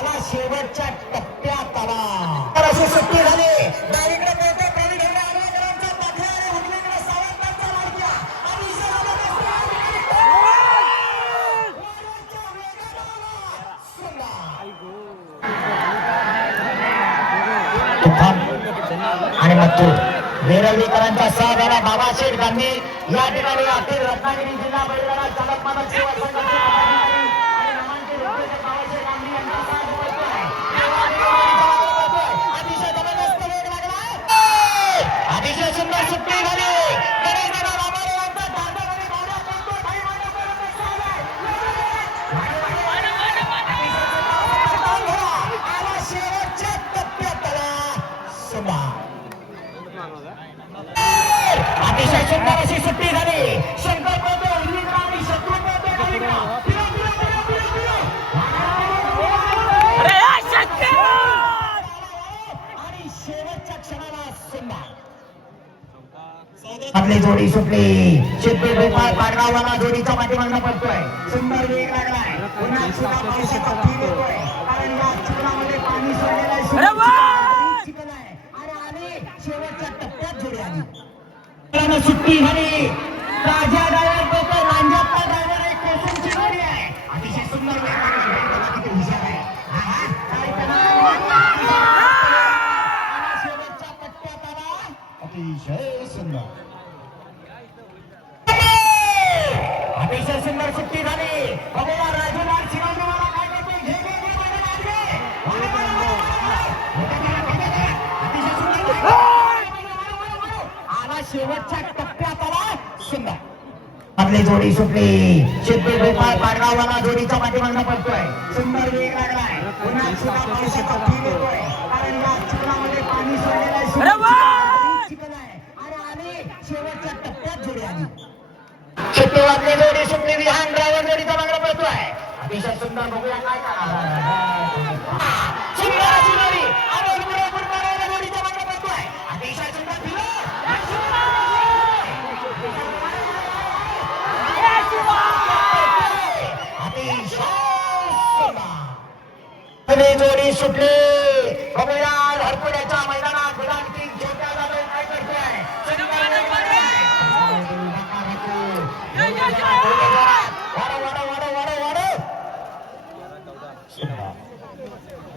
आला शेवटच्या टप्प्यात आला. तर अशी सुट्टी झाली. डावीकडे पळतो प्रवीण हेगडे आगळेकरांचा पाठ्या आणि उजवीकडे सावंतांचा मार्ग्या. अतिशय जबरदस्त वरच्या वेगाला आला. तुफान आणि मथुर वेरवलीकरांचा साथ आला. बाबाशेठ गांधी या ठिकाणी अखिल रत्नागिरी जिल्हा बैलगाडा चालक मालक सेवा संघाचे पदाधिकारी आणि नामांकित उद्योजक बाबाशेठ गांधी यांचा साथ मिळतोय. अतिशय जबरदस्त वेग लागलाय. अतिशय सुंदर सुट्टी झाली. गणेश दादा रामारे यांचा दांडावरी धावड्या करतो. काही मांडवपर्यंत चाललाय. आला शेवटच्या टप्प्यात आला. सुंदर अतिशय सुंदर अशी सुट्टी झाली. शंकर पळतो उजवीकडे आणि शत्रू पळतो डावीकडे. आणि शेवटच्या क्षणाला सुंदर आपली जोडी सुटली. शिट्टी गोपाळ पाडगाववाला जोडीच्या पाठीमागनं पडतोय. सुंदर वेग लागलाय. पुन्हा सुद्धा पावसाचा फील येतोय कारण या चिखलामध्ये पाणी सोडलेलं आहे. चिखल आहे आणि शेवटच्या टप्प्यात जोडी आली. सुट्टी झाली. राजा ड्रायव्हर बोलतो रांजाप्पा ड्रायव्हर एक कोसूनची जोडी आहे. अतिशय सुंदर वेग लागला. किती हुशार आहे. शेवटच्या टप्प्यात आला. अतिशय सुंदर अतिशय सुंदर सुट्टी झाली. बघूया राजूलाल शिवाजीवाला काय करतोय. घे घे घे अतिशय सुंदर आला. शेवटच्या टप्प्यात आला. सुंदर आपली जोडी सुटली. शिट्टी गोपाळ पाडगाववाला जोडीच्या पाठीमागनं पडतोय. सुंदर वेग लागलाय. पुन्हा सुद्धा पावसाचा फील येतोय कारण या चिखलामध्ये पाणी सोडलेलं आहे. चिखल आहे आणि शेवटच्या टप्प्यात जोडी आली. शिट्टी वाजली. जोडी सुटली. विहान ड्रायव्हर जोडीच्या मागणं पडतोय. अतिशय सुंदर. बघूया काय सुंदर अशी जोडी आणि जोडीच्या मागणं पडतोय. अतिशय सुंदर जोडी सुटली. बघूया हरपुड्याच्या मैदानात गुलामची छोट्या जाधव काय करतोय. वाढ